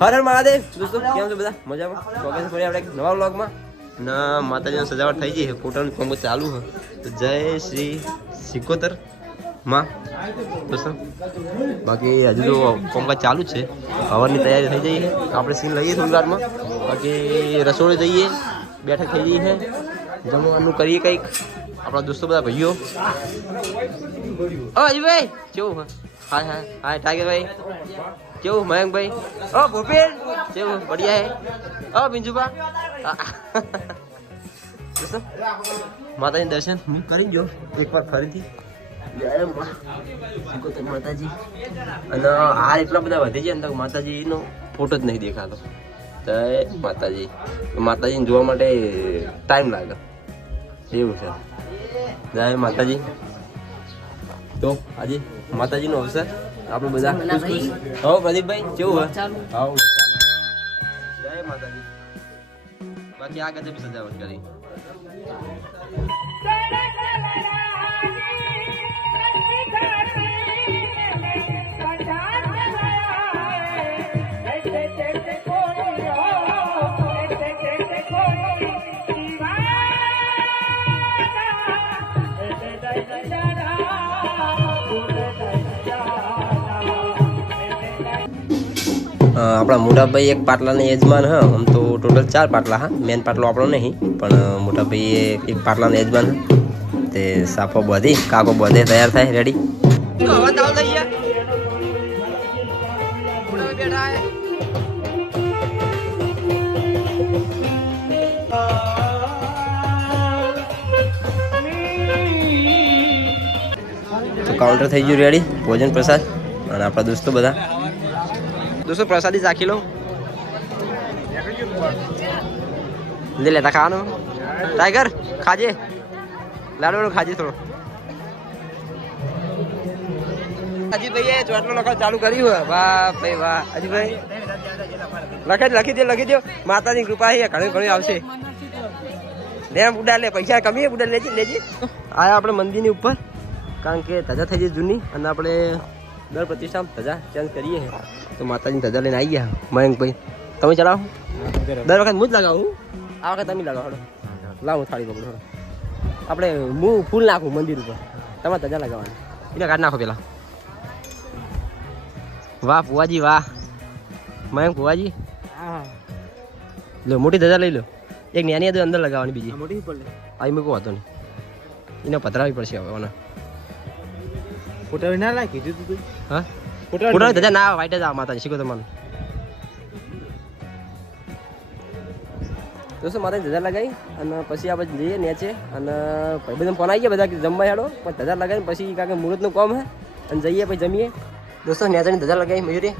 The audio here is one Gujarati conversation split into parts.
હર હર મહાદેવ દોસ્તો, કેમ છો બધા? મજામાં? સ્વાગત છે ફરી આપણે એક નવા વ્લોગમાં. ના માતાજીની સજાવટ થઈ ગઈ છે, ફોટોનું કામ ચાલુ છે. તો જય શ્રી સિકોતર માં દોસ્તો. બાકી હજુ તો કામકાજ ચાલુ જ છે, હવનની તૈયારી થઈ જઈ છે. આપણે સીન લઈએ થોડી વારમાં, બાકી રસોડે જઈએ, બેઠક થઈ ગઈ છે, જમવાનું કરીએ કંઈક. આપણા દોસ્તો બધા ભાઈઓ. ઓ અજીભાઈ કેવું? હાય હાય હાય ટાઈગરભાઈ કેવું? મયંકભાઈ, ઓ ભૂપેન કેવું? બઢિયા હે. ઓ બિંજુભા. દોસ્તો માતાજી દર્શન હું કરી જો એકવાર ફરીથી. જય માતાજી. અને હાર એટલા બધા વધી જાય ને તો માતાજીનો ફોટો જ નહીં દેખાતો. જય માતાજી. માતાજીને જોવા માટે ટાઈમ લાગે એવું છે. જય માતાજી. તો આજે માતાજીનો અવસર આપણે બધા ખુશ ખુશ. હો પ્રદીપભાઈ કેવું હોય? હા જય માતાજી. બાકી આ ગજબ સજાવટ કરી. આપણા મોટાભાઈ એક પાટલાના યજમાન હા. આમ તો ટોટલ 4 પાટલા હા. મેન પાટલો આપણો નહીં, પણ મોટાભાઈ એક પાટલાના યજમાન તે સાફો બધી કાકો બધે તૈયાર થાય રેડી. કાઉન્ટર થઈ ગયું રેડી, ભોજન પ્રસાદ. અને આપણા દોસ્તો બધા દોસ્તો પ્રસાદી ચાખી લો. લે લેતા ખાવાનું. ટાઈગર ખાજે, લાડુ ખાજે થોડો. અજીભાઈ ચોટલો લખવા ચાલુ કર્યું હોય. વાહ ભાઈ વાહ અજીભાઈ. લખી દે. માતાની કૃપા છે, ઘણી ઘણી આવશે. રેમ ઉડા લે, પૈસા કમી ઉડા લેજે. આયા આપણે મંદિરની ઉપર, કારણ કે ધજા થઈ જાય જૂની, અને આપણે દર પ્રતિષ્ઠા ધજા ચેન્જ કરીએ. તો માતાજીની ધજા લઈને આવી ગયા. મયંકભાઈ તમે ચલાવો. દર વખત હું જ લગાવું, આ વખત તમે લગાવો. લાવું થાળી પકડો. આપણે હું ફૂલ નાખું મંદિર ઉપર, તમારે ધજા લગાવવાની. એટલે કાઢ નાખો પેલા. વાહ ફુવાજી વાહ. મયંક ફુવાજી લો, મોટી ધજા લઈ લો. એક નાની અંદર લગાવવાની, બીજી મોટી પડે. આવી મૂકો વાતો નહીં, એને પધરાવી પડશે હવે. ઓના ફોટા ના લાગી કીધું તું. હા ફોટા ધજા ના વાઈટ જ આ માતાજી શીખો તમારું. દોસ્તો માતાજી ધજા લગાવી અને પછી આપણે જઈએ નેચે. અને ભાઈ ફોન આવી ગયા બધા જમવા હેડો, પણ ધજા લગાવીને પછી કારણ કે મુહૂર્તનું કામ હે, અને જઈએ પછી જમીએ. દોસ્તો નેચાની ધજા લગાવી મયુરી.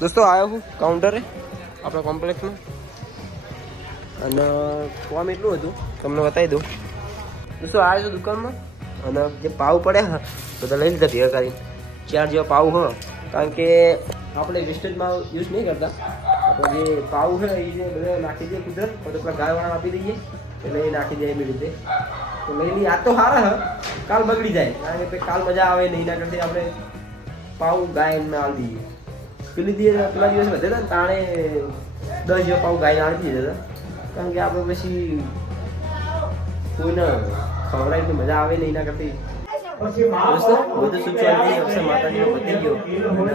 દોસ્તો આવ્યો હું કાઉન્ટરે આપણા કોમ્પ્લેક્સમાં, અને કામ એટલું હતું તમને બતાવી દઉં. દોસ્તો આવ્યો છું દુકાનમાં, અને જે પાવ પડે હા બધા લઈ લીધા ભેગા કરીને. 4 જેવા પાવ હ, કારણ કે આપણે વેસ્ટેજમાં યુઝ નહીં કરતા. આપણે જે પાવ છે એ બધા નાખી દઈએ કુદરત, તો પેલા ગાયવાળા આપી દઈએ એટલે એ નાખી દે એવી રીતે. તો લઈ લઈએ. આ તો સારા હ, કાલ બગડી જાય, કારણ કે કાલ મજા આવે નહીં. એના કરતી આપણે પાવ ગાયને આપી દઈએ. પેલા દિવસ વધે ને તાણે 10 જેવા પાવ ગાયને આપી દીધા હતા, કારણ કે આપણે પછી કોઈને ખવડાવી તો મજા આવે નહીં. એના કરતી દોસ્તો બધું સુખ શાંતિ અવસર માતાજીનો પતી ગયો અને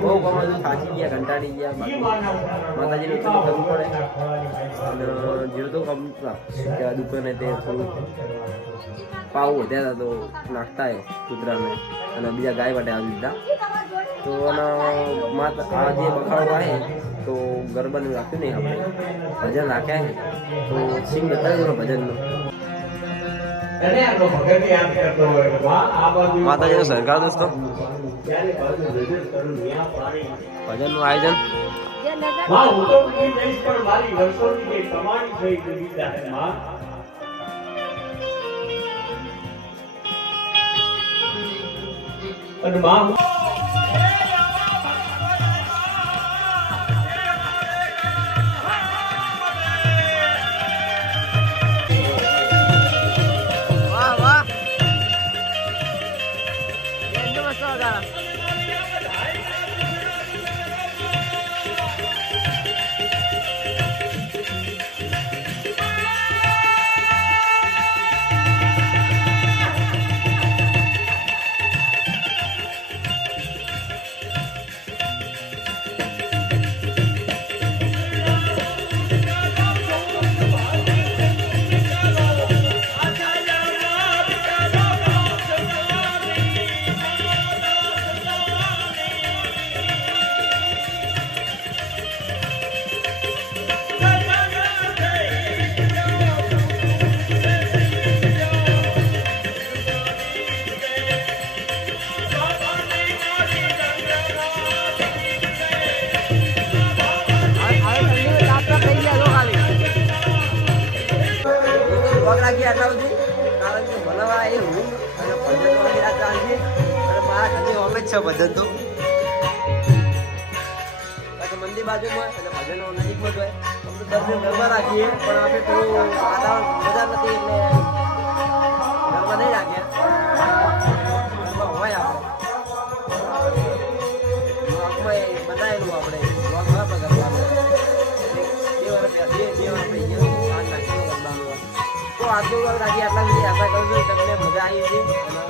બહુ કામ હતું, થાકી ગયા, કંટાળી ગયા. બાકી માતાજીનું એટલું કરવું પડે અને જેવું તો કામ દુકાને તે થોડું પાવ વધ્યા હતા તો નાખતા એ કૂતરાને અને બીજા ગાય માટે આવી દીધા. તો માતા આ જે બખાડો આવે તો ગરબાનું રાખ્યું નહીં, આપણે ભજન રાખ્યા છે તો સિંગ બતાવી દો ભજનનું. માતાજીનો સરકાર દોસ્તો ભજનનું આયોજન અને માં આટલા બધું કારણ કે ભણવા એ હું અને ભજન ચાલશે અને મારા ઘરની હોમે જ છે ભજન તો મંદિર બાજુમાં અને ભજનો નજીકમાં જ હોય. આમ તો દર્શન ગરબા રાખીએ પણ આપણે થોડું વાતાવરણ મજા નથી એટલે ગરબા નહીં રાખ્યા. હોય આપણે બનાવેલું આપણે ગરબા બે વર્ષ તો આજુ રાખી આટલા બધી આશા કરું છું તમને મજા આવી છે અને